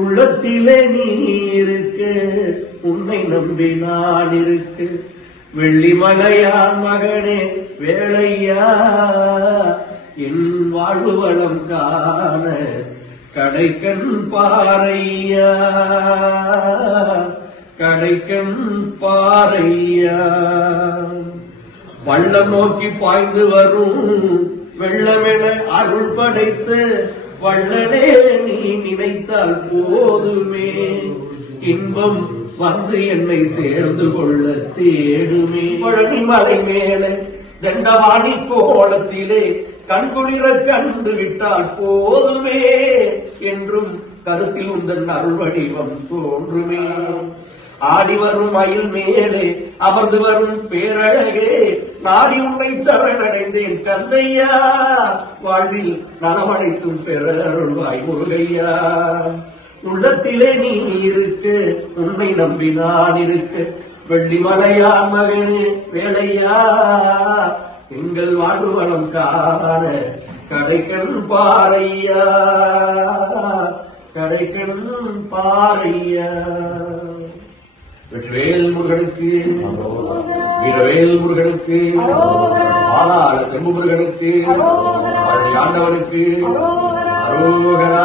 உள்ளத்திலே நீ இருக்க, உன்னை நம்பி நான் இருக்க. வெள்ளிமலையா மகனே வேளையா, என் வாழ்வு வளம் காண கடைக்கண் பாறையா, கடைக்கண் பாறையா. வள்ளம் நோக்கி பாய்ந்து வரும் வெள்ளமென அருள் படைத்த வள்ளலே நீ நினைத்தால் போதுமே, இன்பம் வந்து என்னை சேர்ந்து கொள்ள தேடுமே. பழனிமலை மேலே தண்டவாணி கோலத்திலே கண்குளிர கண்டு விட்டால் போதுமே, என்றும் கருத்தில் உந்தன் அருள் வடிவம் தோன்றுமே. ஆடி வரும் மயில் மேலே அமர்ந்து வரும் பேரழகே, நாடி உன்னை சரணடைந்தேன் கந்தையா, வாழ்வில் நலமடைத்தும் பெற அருள்வாய் முருகையா. உள்ளத்திலே நீ இருக்க, உன்னை நம்பி நான் இருக்க. வெள்ளிமலையா மகனே வேளையா, எங்கள் வாழ்வு வளம் காண கடைக்கண் பாறையா, கடைக்கண் பாறையா. வெற்றிவேல் முருகனுக்கு, வீரவேல் முருகனுக்கு, பாலாள செம்பு முருகனுக்கு, ஆண்டவனுக்கு அரோகரா.